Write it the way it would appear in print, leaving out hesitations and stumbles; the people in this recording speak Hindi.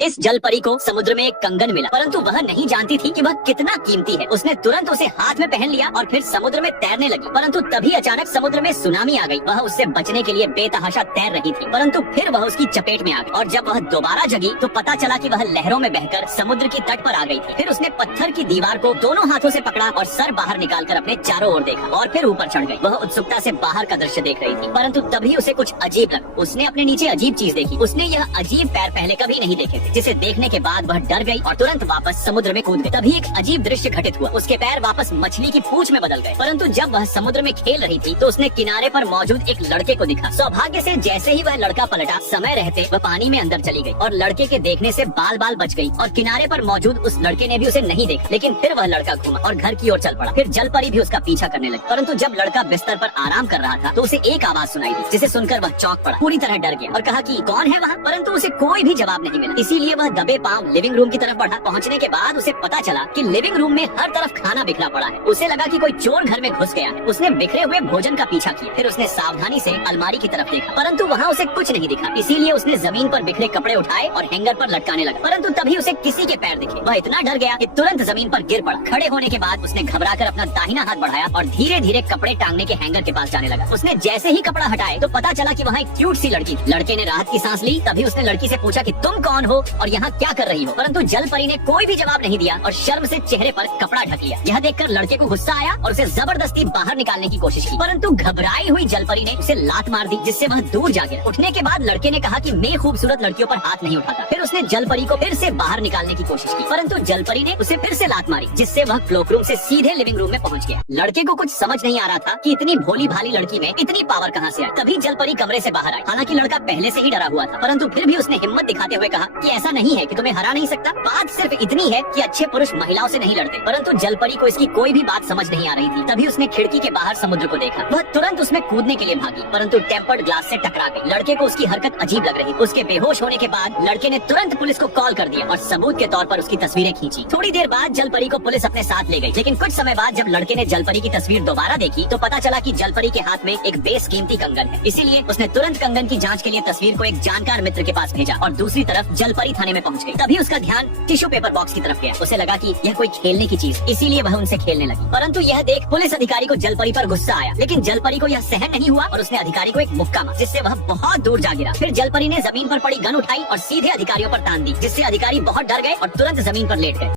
इस जल परी को समुद्र में एक कंगन मिला, परंतु वह नहीं जानती थी कि वह कितना कीमती है। उसने तुरंत उसे हाथ में पहन लिया और फिर समुद्र में तैरने लगी। परंतु तभी अचानक समुद्र में सुनामी आ गई। वह उससे बचने के लिए बेतहाशा तैर रही थी, परंतु फिर वह उसकी चपेट में आ गई और जब वह दोबारा जगी तो पता चला कि वह लहरों में बहकर समुद्र की तट पर आ गई थी। फिर उसने पत्थर की दीवार को दोनों हाथों से पकड़ा और सर बाहर निकालकर अपने चारों ओर देखा और फिर ऊपर चढ़ गई। वह उत्सुकता से बाहर का दृश्य देख रही थी, परंतु तभी उसे कुछ अजीब लगा। उसने अपने नीचे अजीब चीज देखी। उसने यह अजीब पैर पहले कभी नहीं देखे थे, जिसे देखने के बाद वह डर गई और तुरंत वापस समुद्र में कूद गई। तभी एक अजीब दृश्य घटित हुआ। उसके पैर वापस मछली की पूंछ में बदल गए। परंतु जब वह समुद्र में खेल रही थी तो उसने किनारे पर मौजूद एक लड़के को दिखा। सौभाग्य से जैसे ही वह लड़का पलटा, समय रहते वह पानी में अंदर चली गई और लड़के के देखने से बाल बाल बच गई और किनारे पर मौजूद उस लड़के ने भी उसे नहीं देखा। लेकिन फिर वह लड़का घूमा और घर की ओर चल पड़ा। फिर जल परी भी उसका पीछा करने लगी, परंतु जब लड़का बिस्तर पर आराम कर रहा था तो उसे एक आवाज सुनाई दी, जिसे सुनकर वह चौंक पड़ा, पूरी तरह डर गया और कहा कि कौन है वहाँ। परंतु उसे कोई भी जवाब नहीं मिला। इसीलिए वह दबे पांव लिविंग रूम की तरफ बढ़ा। पहुंचने के बाद उसे पता चला कि लिविंग रूम में हर तरफ खाना बिखरा पड़ा है। उसे लगा कि कोई चोर घर में घुस गया है। उसने बिखरे हुए भोजन का पीछा किया। फिर उसने सावधानी से अलमारी की तरफ देखा, परंतु वहाँ उसे कुछ नहीं दिखा। इसीलिए उसने जमीन पर बिखरे कपड़े उठाए और हैंगर पर लटकाने लगा, परंतु तभी उसे किसी के पैर दिखे। वह इतना डर गया कि तुरंत जमीन पर गिर पड़ा। खड़े होने के बाद उसने घबराकर अपना दाहिना हाथ बढ़ाया और धीरे धीरे कपड़े टांगने के हैंगर के पास जाने लगा। उसने जैसे ही कपड़ा हटाए तो पता चला कि वहाँ एक क्यूट सी लड़की थी। लड़के ने राहत की सांस ली। तभी उसने लड़की से पूछा कि तुम कौन हो और यहाँ क्या कर रही हो, परंतु जल परी ने कोई भी जवाब नहीं दिया और शर्म से चेहरे पर कपड़ा ढक लिया। यह देखकर लड़के को गुस्सा आया और उसे जबरदस्ती बाहर निकालने की कोशिश की, परंतु घबराई हुई जल परी ने उसे लात मार दी, जिससे वह दूर जा गिरा। उठने के बाद लड़के ने कहा कि मैं खूबसूरत लड़कियों पर हाथ नहीं उठाता। फिर उसने जल परी को फिर से बाहर निकालने की कोशिश की, परंतु जल परी ने उसे फिर से लात मारी, जिससे वह क्लोक रूम से सीधे लिविंग रूम में पहुंच गया। लड़के को कुछ समझ नहीं आ रहा था कि इतनी भोली भाली लड़की में इतनी पावर कहाँ से आई। तभी जल परी कमरे से बाहर आई। हालांकि लड़का पहले से ही डरा हुआ था, परंतु फिर भी उसने हिम्मत दिखाते हुए कहा कि ऐसा नहीं है कि तुम्हें हरा नहीं सकता। बात सिर्फ इतनी है कि अच्छे पुरुष महिलाओं से नहीं लड़ते। परंतु जल परी को इसकी कोई भी बात समझ नहीं आ रही थी। तभी उसने खिड़की के बाहर समुद्र को देखा। वह तुरंत उसमें कूदने के लिए भागी, परंतु टेम्पर्ड ग्लास से टकरा गई। लड़के को उसकी हरकत अजीब लग रही। उसके बेहोश होने के बाद लड़के ने तुरंत पुलिस को कॉल कर दिया और सबूत के तौर पर उसकी तस्वीरें खींची। थोड़ी देर बाद जल परी को पुलिस अपने साथ ले गई, लेकिन कुछ समय बाद जब लड़के ने जल परी की तस्वीर दोबारा देखी तो पता चला कि जल परी के हाथ में एक बेसकीमती कंगन है। इसीलिए उसने तुरंत कंगन की जांच के लिए तस्वीर को एक जानकार मित्र के पास भेजा और दूसरी तरफ जल परी थाने में पहुंच गई। तभी उसका ध्यान टिश्यू पेपर बॉक्स की तरफ गया। उसे लगा कि यह कोई खेलने की चीज, इसीलिए वह उनसे खेलने लगी। परंतु यह देख पुलिस अधिकारी को जल परी पर गुस्सा आया, लेकिन जल परी को यह सहन नहीं हुआ और उसने अधिकारी को एक मुक्का मारा, जिससे वह बहुत दूर जा गिरा। फिर जल परी ने जमीन पर पड़ी गन उठाई और सीधे अधिकारियों पर तान दी, जिससे अधिकारी बहुत डर गए और तुरंत जमीन पर लेट गए।